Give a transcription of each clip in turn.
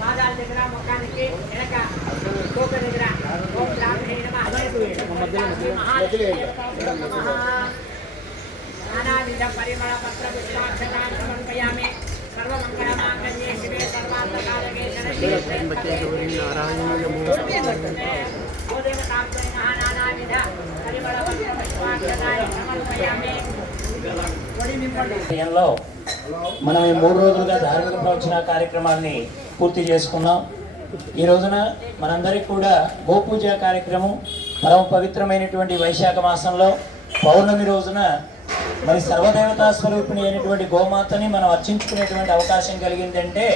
పాదాల దగ్గర ముఖానికి వెనక కోక దగ్గర నానావిధ పరిమళ పత్ర పుష్పాక్షతాన్ని సమర్పయామి. సర్వమంగళమాంగళ్యే శివే సర్వార్థకారకే శరణ్యే గోదేవతాభ్యై నమః. నానావిధ పరిమళ పత్ర పుష్పాక్షతాన్ని సమర్పయామి. మనం ఈ 3 రోజులుగా ధార్మిక ప్రవచన కార్యక్రమాన్ని పూర్తి చేసుకున్నాం. ఈ రోజున మనందరికీ కూడా గోపూజ కార్యక్రమం పరమ పవిత్రమైనటువంటి వైశాఖ మాసంలో పౌర్ణమి రోజున మరి సర్వదేవతా స్వరూపిణి అయినటువంటి గోమాతని మనం అర్చించుకునేటువంటి అవకాశం కలిగిందంటే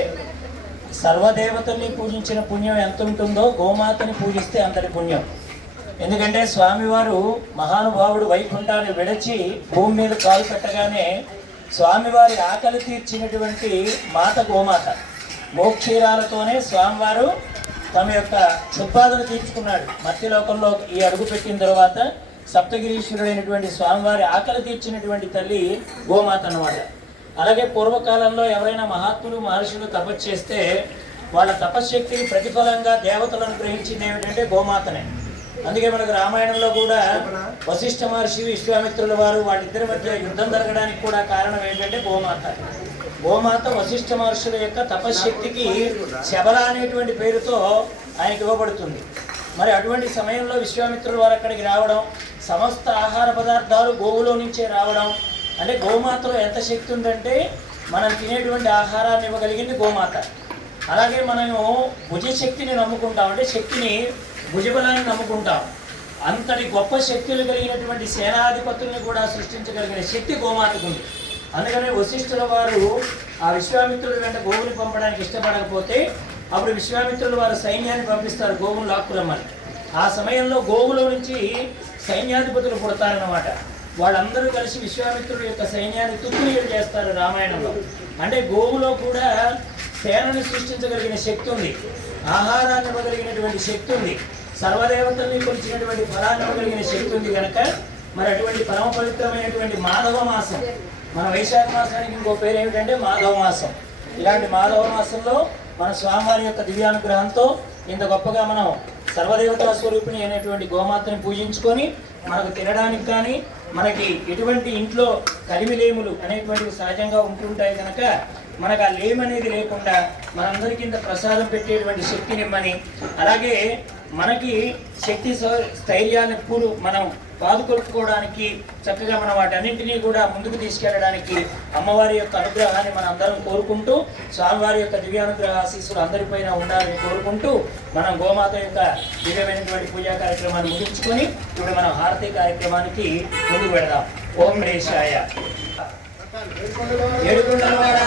సర్వదేవతల్ని పూజించిన పుణ్యం ఎంత ఉంటుందో గోమాతని పూజిస్తే అంతటి పుణ్యం. ఎందుకంటే స్వామివారు మహానుభావుడు వైకుంఠాన్ని విడచి భూమి మీద కాలు పెట్టగానే స్వామివారి ఆకలి తీర్చినటువంటి మాత గోమాత. మోక్షీరాలతోనే స్వామివారు తమ యొక్క క్షుద్బాధను తీర్చుకున్నాడు. మత్స్యలోకంలో ఈ అడుగు పెట్టిన తర్వాత సప్తగిరీశ్వరుడైనటువంటి స్వామివారి ఆకలి తీర్చినటువంటి తల్లి గోమాత అన్నమాట. అలాగే పూర్వకాలంలో ఎవరైనా మహాత్ములు మహర్షులు తపస్సు చేస్తే వాళ్ళ తపశ్శక్తికి ప్రతిఫలంగా దేవతలు అనుగ్రహించింది ఏమిటంటే గోమాతనే. అందుకే మనకు రామాయణంలో కూడా వశిష్ఠ మహర్షి విశ్వామిత్రుల వారు వాళ్ళిద్దరి మధ్య యుద్ధం జరగడానికి కూడా కారణం ఏంటంటే గోమాత. గోమాత వశిష్ఠ మహర్షుల యొక్క తపశ్శక్తికి శబల అనేటువంటి పేరుతో ఆయనకి ఇవ్వబడుతుంది. మరి అటువంటి సమయంలో విశ్వామిత్రుల వారు అక్కడికి రావడం, సమస్త ఆహార పదార్థాలు గోవులో నుంచే రావడం అంటే గోమాతలో ఎంత శక్తి ఉందంటే మనం తినేటువంటి ఆహారాన్ని ఇవ్వగలిగింది గోమాత. అలాగే మనము భుజశక్తిని నమ్ముకుంటాం, అంటే శక్తిని భుజబలాన్ని నమ్ముకుంటాం. అంతటి గొప్ప శక్తులు కలిగినటువంటి సేనాధిపతుల్ని కూడా సృష్టించగలిగిన శక్తి గోమాతకు ఉంది. అందుకనే వశిష్ఠుల వారు ఆ విశ్వామిత్రుల వెంట గోవుని పంపడానికి ఇష్టపడకపోతే అప్పుడు విశ్వామిత్రుల వారు సైన్యాన్ని పంపిస్తారు గోవును లాక్కురమ్మని. ఆ సమయంలో గోవులో నుంచి సైన్యాధిపతులు పుడతారన్నమాట. వాళ్ళందరూ కలిసి విశ్వామిత్రుల యొక్క సైన్యాన్ని తుత్తునీయులు చేస్తారు రామాయణంలో. అంటే గోవులో కూడా సేనని సృష్టించగలిగిన శక్తి ఉంది, ఆహారాన్ని ఇవ్వగలిగినటువంటి శక్తి ఉంది, సర్వదేవతల్ని కొలిచినటువంటి ఫలాన్ని ఇవ్వగలిగిన శక్తి ఉంది కనుక మరి అటువంటి పరమ పవిత్రమైనటువంటి మాధవ మాసం, మన వైశాఖ మాసానికి ఇంకో పేరు ఏమిటంటే మాధవ మాసం. ఇలాంటి మాధవ మాసంలో మన స్వామివారి యొక్క దివ్యానుగ్రహంతో ఇంత గొప్పగా మనం సర్వదేవతా స్వరూపిణి అనేటువంటి గోమాతని పూజించుకొని మనకు తినడానికి కానీ మనకి ఎటువంటి ఇంట్లో కలిమిలేములు అనేటువంటివి సహజంగా ఉంటుంటాయి కనుక మనకు ఆ లేమ్ అనేది లేకుండా మనందరికీ ఇంత ప్రసాదం పెట్టేటువంటి శక్తినిమ్మని, అలాగే మనకి శక్తి స్థైర్యాన్ని మనం పాదుకొలుపుకోవడానికి చక్కగా మనం వాటన్నింటినీ కూడా ముందుకు తీసుకెళ్ళడానికి అమ్మవారి యొక్క అనుగ్రహాన్ని మనం అందరం కోరుకుంటూ స్వామివారి యొక్క దివ్యానుగ్రహ ఆశీస్సులు అందరిపైన ఉండాలని కోరుకుంటూ మనం గోమాత యొక్క దివ్యమైనటువంటి పూజా కార్యక్రమాన్ని ముగించుకొని ఇప్పుడు మనం హారతి కార్యక్రమానికి ముందుకు వెళదాం. ఓం రేషాయ.